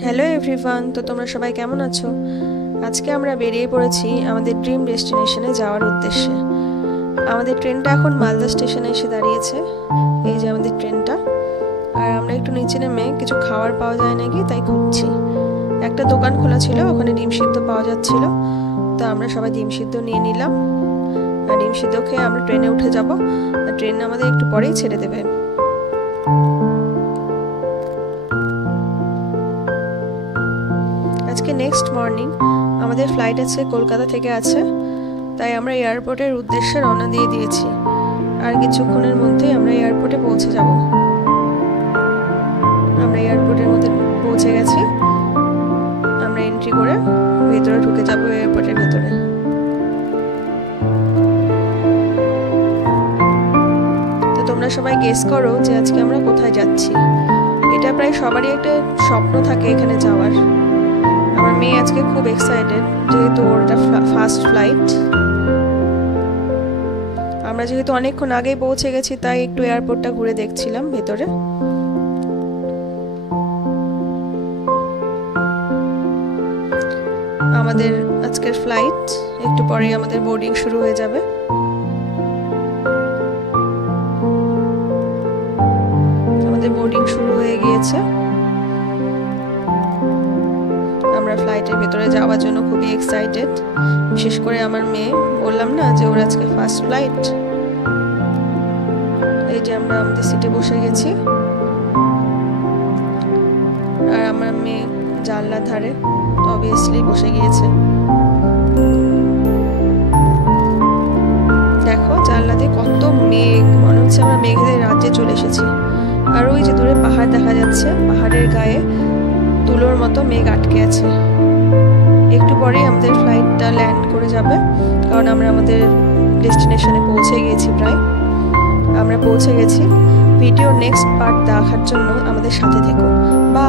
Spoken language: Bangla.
হ্যালো এভরিওয়ান, তো তোমরা সবাই কেমন আছো? আজকে আমরা বেরিয়ে পড়েছি আমাদের ড্রিম ডেস্টিনেশনে যাওয়ার উদ্দেশ্যে। আমাদের ট্রেনটা এখন মালদা স্টেশনে এসে দাঁড়িয়েছে। এই যে আমাদের ট্রেনটা। আর আমরা একটু নিচে নেমে কিছু খাবার পাওয়া যায় নাকি তাই খুঁজছি। একটা দোকান খোলা ছিল, ওখানে ডিম সিদ্ধ পাওয়া যাচ্ছিল, তো আমরা সবাই ডিম সিদ্ধ নিয়ে নিলাম। আর ডিম সিদ্ধ খেয়ে আমরা ট্রেনে উঠে যাব। আর ট্রেন আমাদের একটু পরেই ছেড়ে দেবে। আজকে নেক্সট মর্নিং আমাদের ফ্লাইট আছে, কলকাতা থেকে আছে, তাই আমরা এয়ারপোর্টের উদ্দেশ্যে রওনা দিয়ে দিয়েছি। আর কিছুক্ষণের মধ্যেই আমরা এয়ারপোর্টে পৌঁছে যাব। আমরা এয়ারপোর্টের মধ্যে পৌঁছে গেছি। আমরা এন্ট্রি করে ভেতরে ঢুকে যাব এয়ারপোর্টের ভেতরে। তো তোমরা সবাই গেস করো যে আজকে আমরা কোথায় যাচ্ছি। এটা প্রায় সবারই একটা স্বপ্ন থাকে এখানে যাওয়ার। আমার মেয়ে আজকে খুব এক্সাইটেড, যেহেতু ওর এটা ফার্স্ট ফ্লাইট। আমরা যেহেতু অনেকক্ষণ আগেই পৌঁছে গেছি, তাই একটু এয়ারপোর্টটা ঘুরে দেখছিলাম ভেতরে। আমাদের আজকের ফ্লাইট, একটু পরে আমাদের বোর্ডিং শুরু হয়ে যাবে। আমাদের বোর্ডিং শুরু হয়ে গিয়েছে। আমরা ফ্লাইটের ভেতরে যাওয়ার জন্য খুবই এক্সাইটেড, বিশেষ করে আমার মেয়ে। বললাম না যে ওর আজকে ফার্স্ট ফ্লাইট। এই যে আমরা আমাদের সিটে বসে গেছি, আর আমার মেয়ে জানলার ধারে অবভিয়াসলি বসে গিয়েছে। দেখো জানলাতে কত মেঘ, মনে হচ্ছে আমরা মেঘেদের রাজ্যে চলে এসেছি। আর ওই যে দূরে পাহাড় দেখা যাচ্ছে, পাহাড়ের গায়ে তুলোর মতো মেঘ আটকে আছে। একটু পরেই আমাদের ফ্লাইটটা ল্যান্ড করে যাবে, কারণ আমরা আমাদের ডেস্টিনেশনে পৌঁছে গিয়েছি। প্রায় আমরা পৌঁছে গেছি। ভিডিও নেক্সট পার্ট দেখার জন্য আমাদের সাথে থেকো। বা